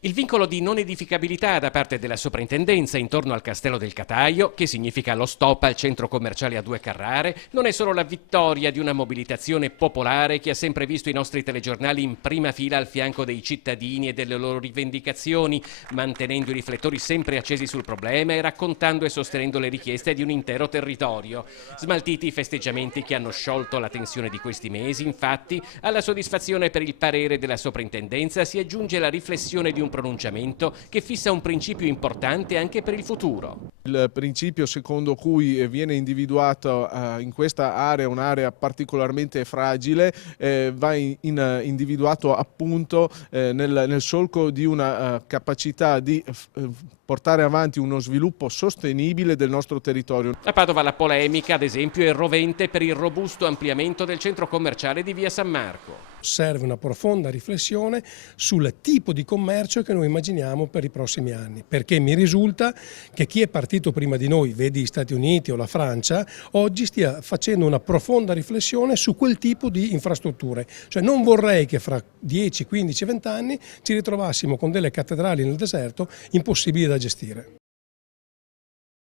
Il vincolo di non edificabilità da parte della soprintendenza intorno al Castello del Cataio, che significa lo stop al centro commerciale a Due Carrare, non è solo la vittoria di una mobilitazione popolare che ha sempre visto i nostri telegiornali in prima fila al fianco dei cittadini e delle loro rivendicazioni, mantenendo i riflettori sempre accesi sul problema e raccontando e sostenendo le richieste di un intero territorio. Smaltiti i festeggiamenti che hanno sciolto la tensione di questi mesi, infatti, alla soddisfazione per il parere della soprintendenza si aggiunge la riflessione di un pronunciamento che fissa un principio importante anche per il futuro. Il principio secondo cui viene individuato in questa area un'area particolarmente fragile va individuato appunto nel solco di una capacità di portare avanti uno sviluppo sostenibile del nostro territorio. A Padova la polemica, ad esempio, è rovente per il robusto ampliamento del centro commerciale di Via San Marco. Serve una profonda riflessione sul tipo di commercio che noi immaginiamo per i prossimi anni, perché mi risulta che chi è partito prima di noi, vedi gli Stati Uniti o la Francia, oggi stia facendo una profonda riflessione su quel tipo di infrastrutture. Cioè non vorrei che fra 10, 15, 20 anni ci ritrovassimo con delle cattedrali nel deserto impossibili da gestire.